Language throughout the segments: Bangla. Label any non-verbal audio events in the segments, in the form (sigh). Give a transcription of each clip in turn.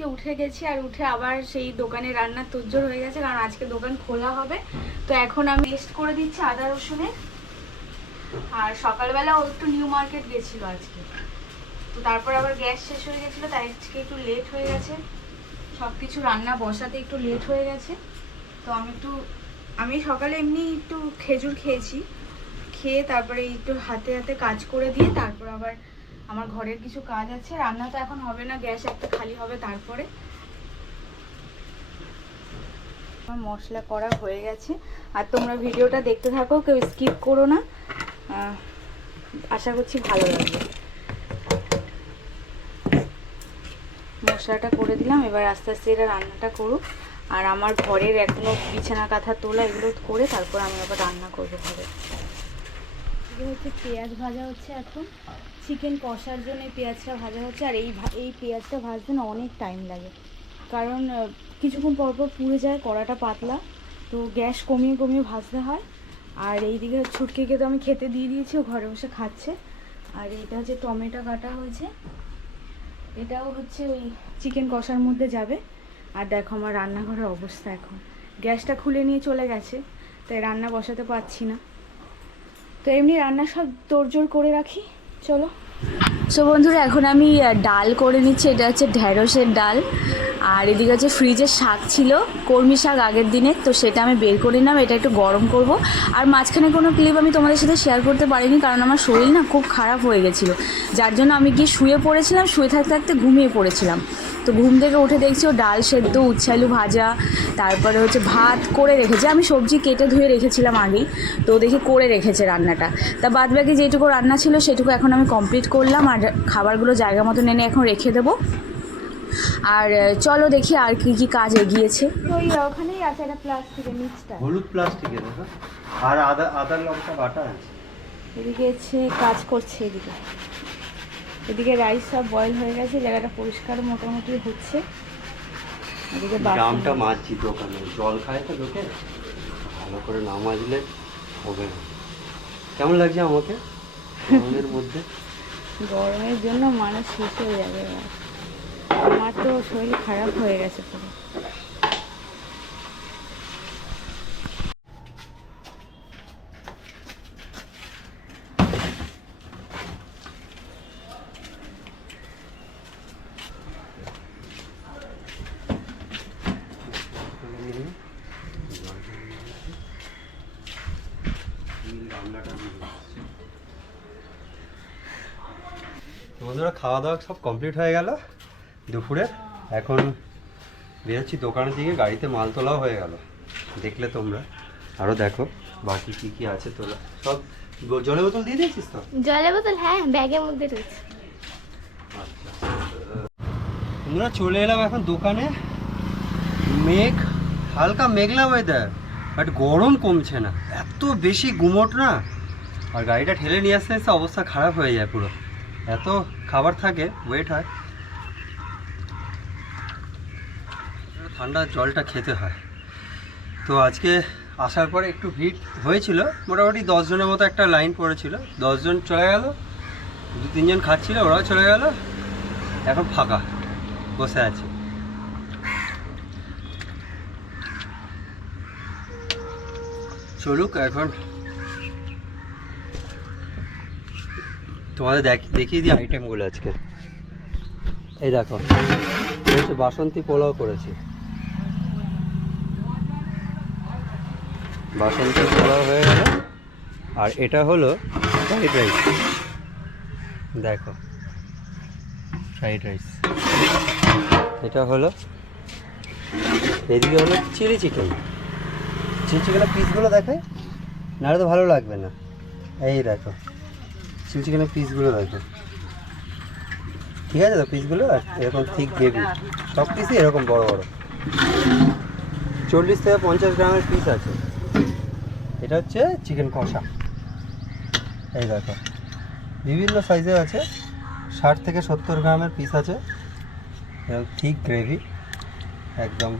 আজকে উঠে গেছি আর উঠে আবার সেই দোকানে রান্নার তোজ্জোর হয়ে গেছে, কারণ আজকে দোকান খোলা হবে। তো এখন আমি টেস্ট করে দিচ্ছি আদা রসুনের আর সকালবেলা ও একটু নিউ মার্কেট গেছিল আজকে। তো তারপর আবার গ্যাস শেষ হয়ে গেছিল, তাই আজকে একটু লেট হয়ে গেছে। সব কিছু রান্না বসাতে একটু লেট হয়ে গেছে। তো আমি একটু, আমি সকালে এমনি একটু খেজুর খেয়েছি। খেয়ে তারপরে একটু হাতে হাতে কাজ করে দিয়ে তারপর আবার আমার ঘরের কিছু কাজ আছে, রান্না তো এখন হবে না, গ্যাস একটা খালি হবে তারপরে। আমার মশলা করা হয়ে গেছে। আর তোমরা ভিডিওটা দেখতে থাকো, কেউ স্কিপ করো না। আশা করছি ভালো লাগবে। মশলাটা করে দিলাম, এবার আস্তে আস্তে এটা রান্নাটা করুক। আর আমার ঘরের এখনও বিছানা, কাঁথা, তোলা এগুলো করে তারপর আমি আবার রান্না করব ঘরে। হচ্ছে পেঁয়াজ ভাজা হচ্ছে এখন। চিকেন কষার জন্য এই পেঁয়াজটা ভাজা হচ্ছে, আর এই এই পেঁয়াজটা ভাজতে না অনেক টাইম লাগে। কারণ কিছুক্ষণ পর পর পুড়ে যায়, কড়াটা পাতলা, তো গ্যাস কমিয়ে কমিয়ে ভাজতে হয়। আর এই এইদিকে ছুটকিকে তো আমি খেতে দিয়ে দিয়েছি, ও ঘরে বসে খাচ্ছে। আর এটা হচ্ছে টমেটো কাটা হয়েছে। এটাও হচ্ছে ওই চিকেন কষার মধ্যে যাবে। আর দেখো আমার রান্নাঘরের অবস্থা এখন। গ্যাসটা খুলে নিয়ে চলে গেছে, তাই রান্না বসাতে পারছি না। তো এমনি রান্না সব তোড়জোড় করে রাখি। চলো। সো বন্ধুরা, এখন আমি ডাল করে নিচ্ছি। এটা হচ্ছে ঢ্যাঁড়সের ডাল। আর এদিকে হচ্ছে ফ্রিজে শাক ছিল কর্মী শাক আগের দিনে। তো সেটা আমি বের করে নিলাম, এটা একটু গরম করব। আর মাঝখানে কোনো ক্লিপ আমি তোমাদের সাথে শেয়ার করতে পারিনি, কারণ আমার শরীর না খুব খারাপ হয়ে গেছিল। যার জন্য আমি গিয়ে শুয়ে পড়েছিলাম, শুয়ে থাকতে থাকতে ঘুমিয়ে পড়েছিলাম। তো ঘুম থেকে উঠে দেখছি ও ডাল সেদ্ধ উচ্ছালু ভাজা তারপরে হচ্ছে ভাত করে রেখেছে। আমি সবজি কেটে ধুয়ে রেখেছিলাম আগেই তো দেখি করে রেখেছে রান্নাটা। তা বাদ বাকি যেটুকু রান্না ছিল সেটুকু এখন আমি কমপ্লিট করলাম আর খাবারগুলো জায়গা মতো এনে এখন রেখে দেবো। আর চলো দেখি আর কি কি কাজ এগিয়েছে। ওই ওখানেই আছে একটা প্লাস্টিকের নিচটা। হলুদ প্লাস্টিকে দেখো আর আদা আদা লঙ্কা বাটা আছে। এদিকে কাজ করছে এদিকে। এদিকে রাইস সব বয়েল হয়ে গেছে জায়গাটা পরিষ্কার মোটামুটি হচ্ছে। এদিকে ড্রামটা মাজছি দোকানে। জল খায় তো লোকে ভালো করে না মাজলে হবে না। কেমন লাগছে আমাকে? গরমের মধ্যে? গরমের জন্য মানুষ শেষ হয়ে যাবে। আমার তো শরীর খারাপ হয়ে গেছে পুরো তো বন্ধুরা খাওয়া দাওয়া সব কমপ্লিট হয়ে গেল। দুপুরে এখন বেরোচ্ছি দোকানের দিকে গাড়িতে মাল তোলাও হয়ে গেল। দেখলে তোমরা। আরও দেখো বাকি কি কি আছে তোলা। সব জলের বোতল দিয়ে দিয়েছিস তো? জলের বোতল হ্যাঁ ব্যাগের মধ্যে রয়েছে। আচ্ছা বন্ধুরা চলে এলাম এখন দোকানে। মেঘ হালকা মেঘলা ওয়েদার বাট গরম কমছে না। এত বেশি গুমোট না। আর গাড়িটা ঠেলে নিয়ে আসতে আসতে অবস্থা খারাপ হয়ে যায় পুরো। এত খাবার থাকে ওয়েট হয়। ঠান্ডা জলটা খেতে হয়। তো আজকে আসার পরে একটু ভিড় হয়েছিল। মোটামুটি দশজনের মতো একটা লাইন পড়েছিল। দশজন চলে গেল। দু তিনজন খাচ্ছিল, ওরাও চলে গেল। এখন ফাঁকা। বসে আছে। চলুক এখন তোমাদের দেখ- দেখিয়ে দিই আইটেমগুলো আজকে। এই দেখো হচ্ছে বাসন্তী পোলাও করেছি। বাসন্তী পোলাও হয়ে গেল। আর এটা হলো ফ্রাইড রাইস দেখো ফ্রাইড রাইস এটা হলো, এদিকে হলো চিলি চিকেন চিলি চিকেনের পিসগুলো দেখে নাহলে তো ভালো লাগবে না। এই দেখো চিলি পিসগুলো দেখো। ঠিক আছে তো পিসগুলো এরকম ঠিক গ্রেভি সব পিসই এরকম বড় বড়। চল্লিশ থেকে পঞ্চাশ গ্রামের পিস আছে। এটা হচ্ছে চিকেন কষা। এই দেখো, বিভিন্ন সাইজের আছে। ষাট থেকে সত্তর গ্রামের পিস আছে। ঠিক গ্রেভি একদম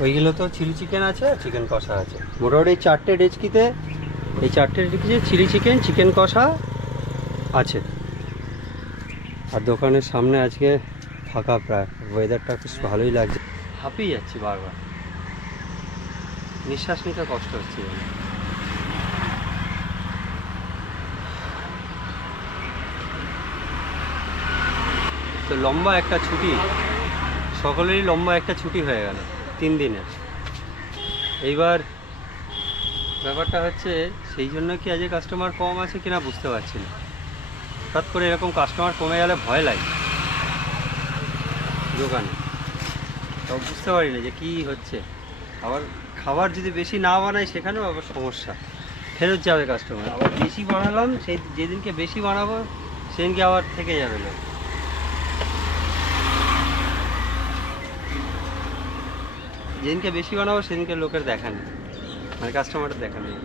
ওইগুলো তো চিলি চিকেন আছে চিকেন কষা আছে। মোটামুটি চারটে ডেচকিতে এই চারটে ডেচকিতে চিলি চিকেন চিকেন কষা আছে। আর দোকানের সামনে আজকে ফাঁকা প্রায় ওয়েদারটা বেশ ভালোই লাগছে। হাঁপিয়ে যাচ্ছি বারবার। নিঃশ্বাস নিতে কষ্ট হচ্ছে তো লম্বা একটা ছুটি, সকলেরই লম্বা একটা ছুটি হয়ে গেল। তিন দিনের। এইবার ব্যাপারটা হচ্ছে, সেই জন্য কি আজকে কাস্টমার কম আছে কিনা বুঝতে পারছি না। হঠাৎ করে এরকম কাস্টমার কমে গেলে ভয় লাগে দোকানে। তাও বুঝতে পারি না যে কী হচ্ছে। আবার খাবার যদি বেশি না বানাই, সেখানেও আবার সমস্যা। ফেরত যাবে কাস্টমার আবার বেশি বানালাম, সেই যেদিনকে বেশি বানাবো, সেদিনকে আবার থেকে যাবে লোক। যেদিনকে বেশি বানাবো, সেদিনকে লোকের দেখা নেই মানে কাস্টমারের দেখা নেই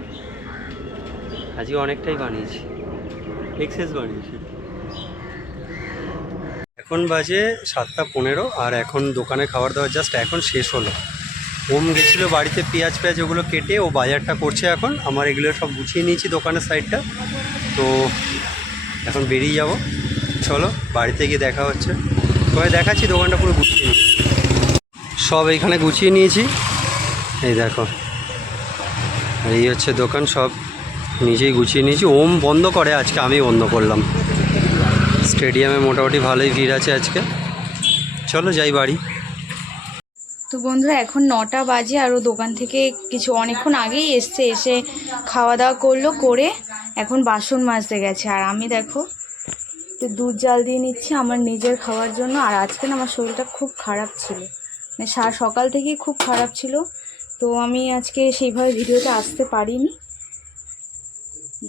আজকে অনেকটাই বানিয়েছি। এক্সেস বানিয়েছি। এখন বাজে সাতটা পনেরো, আর এখন দোকানে খাবার দাবার জাস্ট এখন শেষ হলো। ওম গেছিল বাড়িতে পেঁয়াজ পেঁয়াজ ওগুলো কেটে, ও বাজারটা করছে এখন। আমার এগুলো সব গুছিয়ে নিয়েছি দোকানের সাইডটা তো এখন বেরিয়ে যাব। চলো, বাড়িতে গিয়ে দেখা হচ্ছে। তবে দেখাচ্ছি, দোকানটা পুরো গুছিয়ে নিয়েছি সব এইখানে গুছিয়ে নিয়েছি। এই দেখো। এই হচ্ছে দোকান সব। নিজেই গুছিয়ে নিয়েছি। ওম বন্ধ করে আজকে, আমি বন্ধ করলাম। স্টেডিয়ামে মোটামুটি ভালোই ভিড় আছে আজকে। চলো যাই বাড়ি। তো বন্ধুরা, এখন নটা বাজে আর ও দোকান থেকে কিছু অনেকক্ষণ আগেই এসছে, এসে খাওয়া দাওয়া করল, করে এখন বাসন মাজতে গেছে। আর আমি দেখো তো দুধ জাল দিয়ে নিচ্ছি আমার নিজের খাওয়ার জন্য। আর আজকে না আমার শরীরটা খুব খারাপ ছিল। মানে সকাল থেকেই খুব খারাপ ছিল। তো আমি আজকে সেইভাবে ভিডিওতে আসতে পারিনি।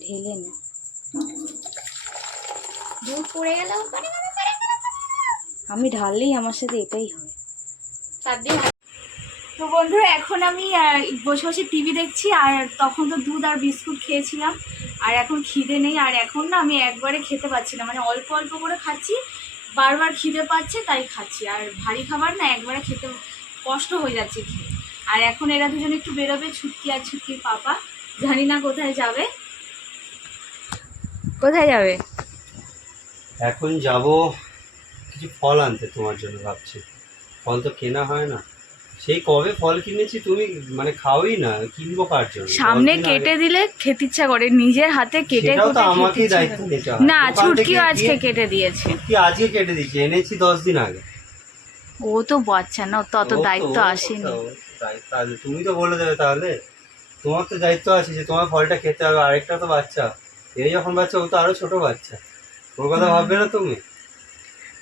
ঢেলে না। দুধ পড়ে গেল। আমি ঢাললেই আমার সাথে এটাই হয়। তার দিয়ে তো বন্ধুরা এখন আমি বসে বসে টিভি দেখছি আর তখন তো দুধ আর বিস্কুট খেয়েছিলাম। আর এখন খিদে নেই আর এখন না আমি একবারে খেতে পাচ্ছি না। মানে অল্প অল্প করে খাচ্ছি বারবার খিদে পাচ্ছে, তাই খাচ্ছি। আর ভারী খাবার না একবারে খেতে কষ্ট হয়ে যাচ্ছে খেয়ে। আর এখন এরা দুজন একটু বেরোবে, ছুটকি আর ছুটকি পাপা। জানি না কোথায় যাবে। কোথায় যাবে? এখন যাব, কিছু ফল আনতে তোমার জন্য ভাবছি। ফল তো কেনা হয় না। সেই কবে ফল কিনেছি তুমি মানে খাওই না কিনবো কার জন্য? সামনে কেটে দিলে খেতে ইচ্ছা করে নিজের হাতে কেটে সেটাও তো দায়িত্ব নিতে হয় না ছুটকিও আজকে কেটে দিয়েছে। কি আজকে কেটে দিচ্ছি এনেছি দশ দিন আগে। ও তো বাচ্চা না ওর তো অত দায়িত্ব আসেনি। দায়িত্ব আছে। তুমি তো বলে দেবে তাহলে। তোমার তো দায়িত্ব আছে যে তোমার ফলটা খেতে হবে আরেকটা তো বাচ্চা। এই যখন বাচ্চা ও তো আরও ছোট বাচ্চা। ওর কথা ভাববে না তুমি?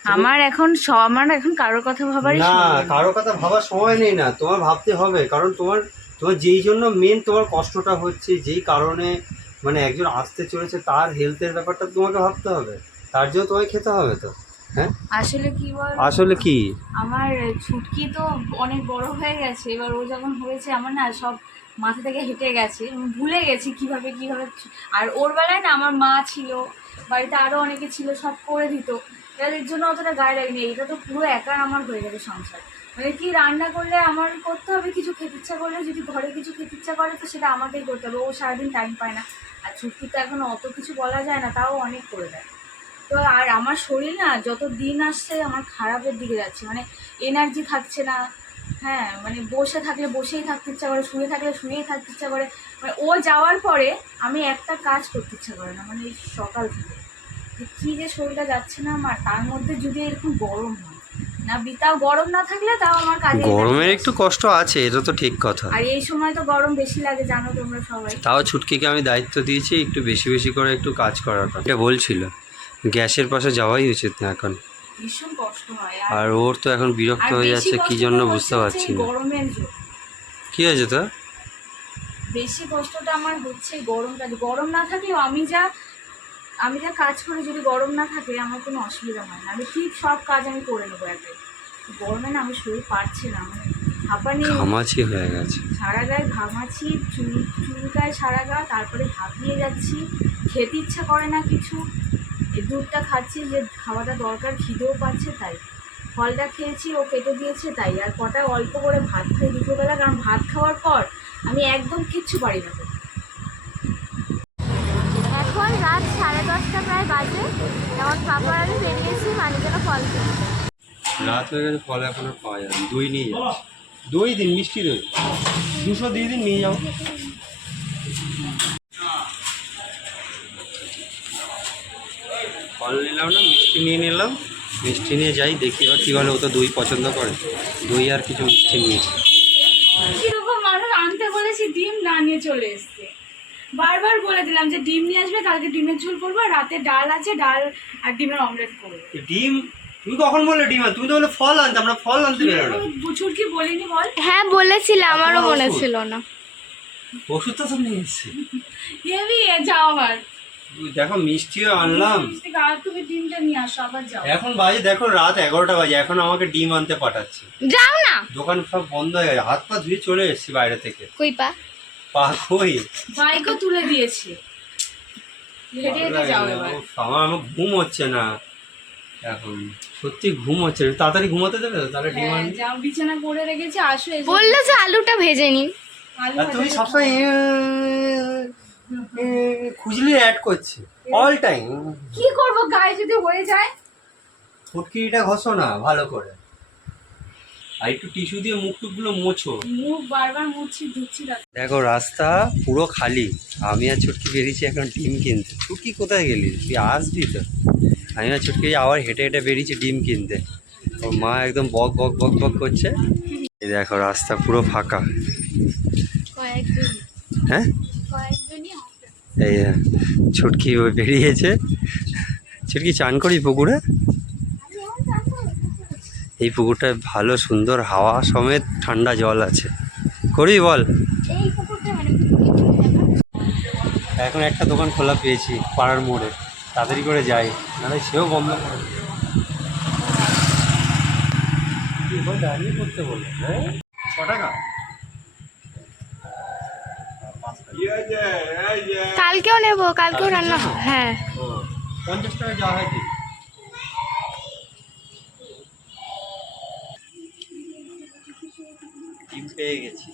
আমার এখন আমার এখন কারোর কথা ভাবারই না সময় নেই। কারও কথা ভাবার সময় নেই না তোমার ভাবতে হবে। কারণ তোমার তোমার যেই জন্য মেন তোমার কষ্টটা হচ্ছে যেই কারণে মানে একজন আসতে চলেছে তার হেলথের ব্যাপারটা তোমাকে ভাবতে হবে। তার জন্য তোমায় খেতে হবে তো হ্যাঁ? আসলে কি বল আসলে কি? আমার ছুটকি তো অনেক বড় হয়ে গেছে এবার ও যখন হয়েছে আমার না সব মাথা থেকে হেঁটে গেছে আমি ভুলে গেছি কীভাবে কীভাবে আর ওর বেলায় না আমার মা ছিল বাড়িতে আরও অনেকে ছিল সব করে দিত। এদের জন্য অতটা গায়ে লাগেনি এটা তো পুরো একা আমার হয়ে গেছে সংসার। মানে কি রান্না করলে আমার করতে হবে, কিছু খেতে ইচ্ছা করলে, যদি ঘরে কিছু খেতে ইচ্ছা করে, তো সেটা আমাকেই করতে হবে। ও সারাদিন টাইম পায় না। আর ছুটকি তো এখন অত কিছু বলা যায় না, তাও অনেক করে দেয়। তো আর আমার শরীর না, যত দিন আসছে, আমার খারাপের দিকে যাচ্ছে। মানে এনার্জি থাকছে না। হ্যাঁ মানে বসে থাকলে বসেই থাকতে ইচ্ছা করে, শুয়ে থাকলে শুয়েই থাকতে ইচ্ছা করে। মানে ও যাওয়ার পরে আমি একটা কাজ করতে ইচ্ছা করে না। মানে সকাল থেকে। কী যে শরীরটা যাচ্ছে না আমার তার মধ্যে যদি এরকম গরম হয় না বি- তাও গরম না থাকলে তাও আমার কাজে গরমের একটু কষ্ট আছে এটা তো ঠিক কথা। আর এই সময় তো গরম বেশি লাগে জানো তোমরা সবাই। তাও ছুটকিকে আমি দায়িত্ব দিয়েছি একটু বেশি বেশি করে একটু কাজ করার কথা। এটা বলছিল গ্যাসের পাশে যাওয়াই উচিত না এখন। ভীষণ কষ্ট হয় আর ওর তো এখন বিরক্ত হয়ে যাচ্ছে কি জন্য বুঝতে পারছি না। কি হয়েছে তো বেশি কষ্টটা আমার হচ্ছে গরমটা গরম না থাকলেও আমি যা আমি যা কাজ করি যদি গরম না থাকে আমার কোনো অসুবিধা হয় না। আমি ঠিক সব কাজ আমি করে নেব একাই গরমে না আমি শরীর পারছি না মানে হাঁপানি ঘামাচি হয়ে গেছে। সারা গায়ে ঘামাচ্ছি চুল চুলকায় সারা গা তারপরে হাঁপিয়ে যাচ্ছি। খেতে ইচ্ছা করে না কিছু। এই দুধটা খাচ্ছি যে খাওয়াটা দরকার খিদেও পাচ্ছে তাই। ফলটা খেয়েছি ও কেটে দিয়েছে তাই। আর কটা অল্প করে ভাত খাই দুপুরবেলা কারণ ভাত খাওয়ার পর আমি একদম কিচ্ছু পারি না এখন প্রায় বাজে। যেমন পাপার আমি বেরিয়েছি মানে যেন ফল রাত হয়ে গেছে ফল এখন আর পাওয়া যায় দই নিয়ে যাচ্ছে দই দিন মিষ্টি দই। দুশো দিয়ে দিন নিয়ে যাও। ফল নিলাম না মিষ্টি নিয়ে নিলাম। মিষ্টি নিয়ে যাই দেখি এবার কী বলে ও তো দই পছন্দ করে। দই আর কিছু মিষ্টি নিয়েছি কীরকম মানুষ আনতে বলেছি ডিম না নিয়ে চলে এসছে। বারবার বলে দিলাম যে ডিম নিয়ে আসবে কালকে ডিমের ঝোল করব রাতে ডাল আছে ডাল আর ডিমের অমলেট করব। ডিম? তুমি কখন বললে ডিম তুমি তো বলে ফল আনতে আমরা ফল আনতে বেরোলাম। বুঝুর কি বলিনি বল? হ্যাঁ বলেছিলাম আমারও মনে ছিল না। ওষুধ তো সব নিয়ে এসছে। হেভি যাও আবার। দেখো মিষ্টিও আনলাম। আর তুমি ডিমটা নিয়ে আসো আবার যাও। এখন বাজে দেখো রাত এগারোটা বাজে এখন আমাকে ডিম আনতে পাঠাচ্ছে। যাও না। দোকান সব বন্ধ হয়ে গেছে হাত পা ধুয়ে চলে এসেছি বাইরে থেকে। কই পা? পা কই বাইকও তুলে দিয়েছি। হেঁটে হেঁটে যাও এবার। আমার আমার ঘুম হচ্ছে না। এখন সত্যি ঘুম হচ্ছে তাড়াতাড়ি ঘুমাতে দেবে তো? তাহলে ডিম হ্যাঁ যাও বিছানা করে রেখেছি আসো বলল যে আলুটা ভেজে নিন। আর তুমি সবসময় খুজলি অ্যাড করছে। অল টাইম কি করব গায়ে যদি হয়ে যায়? ফুটকিটা ঘষো না ভালো করে। আর একটু টিস্যু দিয়ে মুখ টুকগুলো মোছো। মুখ বারবার মুছছি ধুচ্ছি দেখো রাস্তা পুরো খালি। আমি আর ছুটকি বেরিয়েছি এখন ডিম কিনতে। ছুটকি কোথায় গেলি? তুই আসবি তো। আমি আর ছুটকি আবার হেঁটে হেঁটে বেরিয়েছি ডিম কিনতে। ওর মা একদম বক বক বক বক করছে। এই দেখো রাস্তা পুরো ফাঁকা। হ্যাঁ? এই ছুটকি ও বেরিয়েছে। ছুটকি চান করি পুকুরে? এই পুকুরটায় ভালো সুন্দর হাওয়া সমেত ঠান্ডা জল আছে। করবি বল। মানে এখন একটা দোকান খোলা পেয়েছি পাড়ার মোড়ে। তাড়াতাড়ি করে যাই নাহলে সেও বন্ধ করে দাঁড়িয়ে করতে বলল হ্যাঁ? ছ টাকা? কালকেও নেব কালকেও রান্না হ্যাঁ। পঞ্চাশ টাকা যাওয়া হয় কি? পেয়ে গেছি।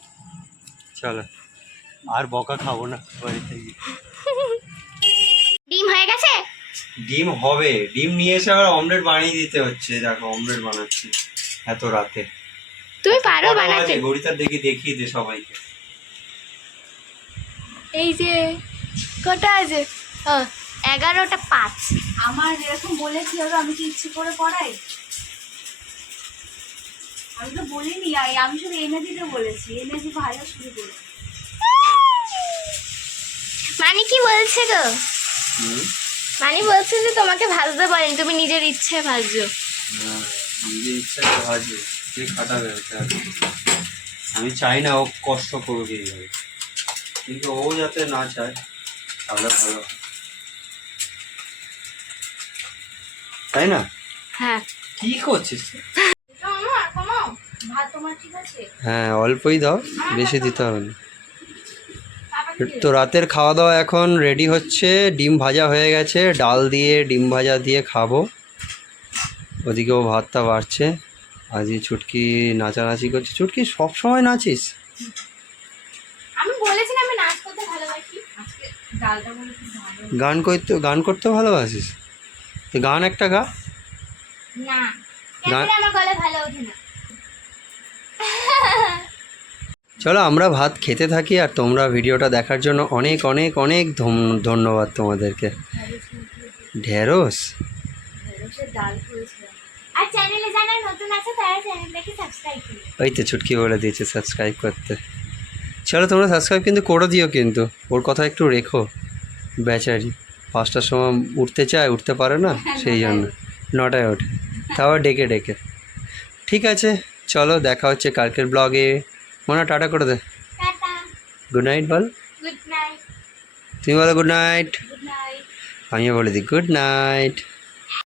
চলো আর বকা খাব না বাড়িতে গিয়ে ডিম হয়ে গেছে? ডিম হবে। ডিম নিয়ে এসে আবার অমলেট বানিয়ে দিতে হচ্ছে। দেখো অমলেট বানাচ্ছি এত রাতে। তুমি পারো বানাতে। দেখি দেখিয়ে দে সবাইকে। এই যে কটা আছে? এগারোটা পাঁচ। আমার এরকম বলে কি হবে আমি কি ইচ্ছে করে পড়াই? আমি তো বলিনি আমি শুধু এনে দিতে বলেছি এনে দিয়ে ভাজা শুরু করে মানে কি বলছে গো? হুম? মানে বলছে যে তোমাকে ভাজতে পারেন তুমি নিজের ইচ্ছে ভাজো নিজের ইচ্ছা ভাজবে কে। খাটাবে আমি চাই না ও কষ্ট করুক এইভাবে। কিন্তু ও যাতে না চায় তাহলে ভালো। তাই না? হ্যাঁ। কি করছিস কমাও কমাও ভাত তোমার ঠিক আছে হ্যাঁ অল্পই দাও বেশি দিতে হবে না। তো রাতের খাওয়া দাওয়া এখন রেডি হচ্ছে ডিম ভাজা হয়ে গেছে ডাল দিয়ে ডিম ভাজা দিয়ে খাব। ওদিকেও ভাতটা বাড়ছে আজকে ছুটকি নাচানাচি করছে। ছুটকি সব সময় নাচিস? আমি বলেছিলাম আমি নাচ করতে ভালোবাসি আজকে ডালটা ভালো। গান করতে গান করতে ভালোবাসিস? তো গান একটা গা। না গান- আমার গলা ভালো ওঠে না। চলো আমরা ভাত খেতে থাকি আর তোমরা ভিডিওটা দেখার জন্য অনেক অনেক অনেক ধন্যবাদ তোমাদেরকে। ঢেঁড়স? করুন ওই তো ছুটকি বলে দিয়েছে সাবস্ক্রাইব করতে। চলো তোমরা সাবস্ক্রাইব কিন্তু করে দিও কিন্তু। ওর কথা একটু রেখো। বেচারি পাঁচটার সময় উঠতে চায় উঠতে পারে না (laughs) সেই জন্য। নটায় ওঠে। তাও ডেকে ডেকে। ঠিক আছে। চলো দেখা হচ্ছে কালকের ব্লগে মনে টাটা করে দে। গুড নাইট বল। তুমি বলো গুড নাইট গুড নাইট আমিও বলে দিই গুড নাইট